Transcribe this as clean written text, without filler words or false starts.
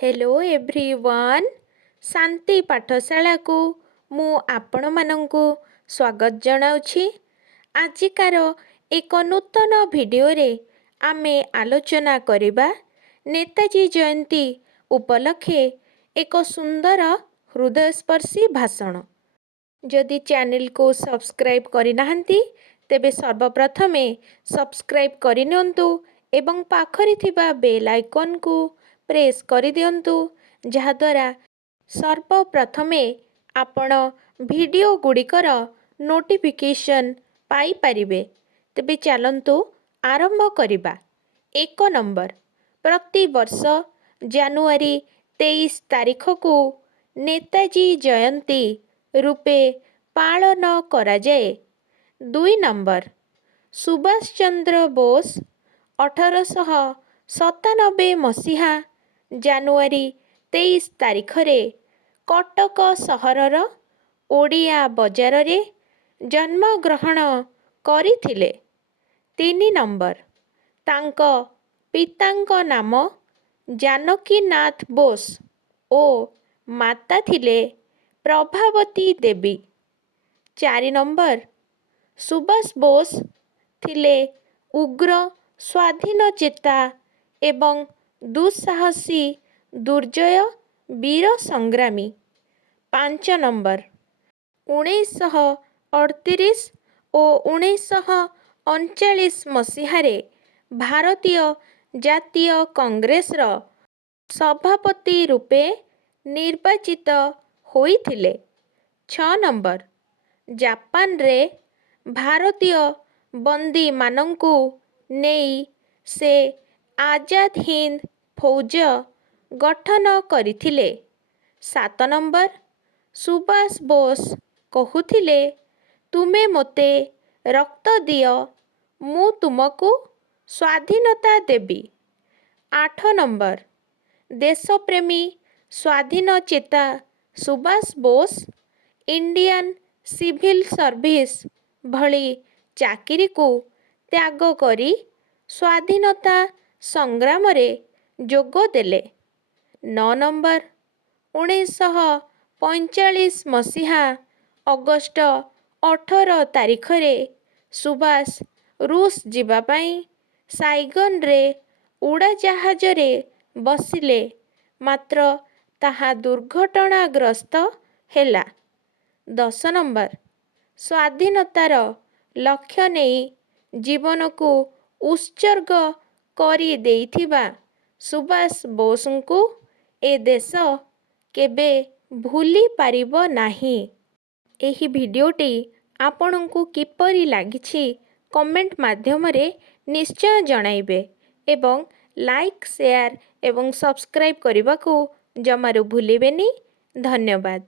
Hello everyone शांति पाठशाला को मु आपण मानंकु स्वागत जनाउछि। आजिकार एक नूतन वीडियो रे आमे आलोचना करिबा नेताजी जयंती उपलक्षे एक सुंदर हृदयस्पर्शी भाषण। जदि चैनल को सब्सक्राइब करिनाहंती तेबे सर्वप्रथमे सब्सक्राइब करिनियंतु एवं पाखरे थिबा बेल आइकन को प्रेस करि दियंतु जहाद्वारा सर्वप्रथमे आपण वीडियो गुड़िकर नोटिफिकेशन पाई परिबे। तेबे चलंतु आरंभ करिबा। 1 नंबर प्रति वर्ष जनवरी 23 तारीख को नेताजी जयंती रूपे पालन करा जाए। 2 नंबर सुभाष चंद्र बोस 1897 मसीहा जनवरी 23 तारीख रे कटक सहरर ओडिया बजार रे जन्मग्रहण करिथिले। 3 नंबर तांको पितांको नाम जानकीनाथ बोस ओ माता थिले प्रभावती देवी। 4 नंबर सुभाष बोस थिले उग्र स्वाधीनचेता एवं दुस्साहसी दुर्जय वीर संग्रामी। 5 नंबर 1938 और 1939 मसीहारे भारतीय जातीय कांग्रेस रो सभापति रूपे निर्वाचित होइथिले। 6 नंबर जापान रे भारतीय बंदी मानंकु नेई से आजाद हिंद फौज गठन करिथिले। 7 नंबर सुभाष बोस कहुथिले तुमे मोते रक्त दियो मु तुमको स्वाधीनता देबी। 8 नंबर देशप्रेमी स्वाधीनचेता Subhash Bose Indian Civil Service भली चाकिरी को त्याग करी स्वाधीनता संग्राम रे जोग देले। 9 नंबर 1945 मसीहा अगस्ट 18 तारीख रे सुभाष रूस जीवा पाई साइगन रे उड़ाजाहाज रे बसिले मात्र ताहा दुर्घटनाग्रस्त हेला। 10 नंबर स्वाधीनतार लक्ष्य नेई जीवन को उत्सर्ग करी देइथिबा सुभाष बोस को ए देश केबे भूली पारिबो नाही। एही भिडियोटी आपनकु किपरि लागिछि कमेंट माध्यम रे निश्चय जणाइबे एवं लाइक शेयर एवं सब्सक्राइब करने को जमारू भूलिबेनी। धन्यवाद।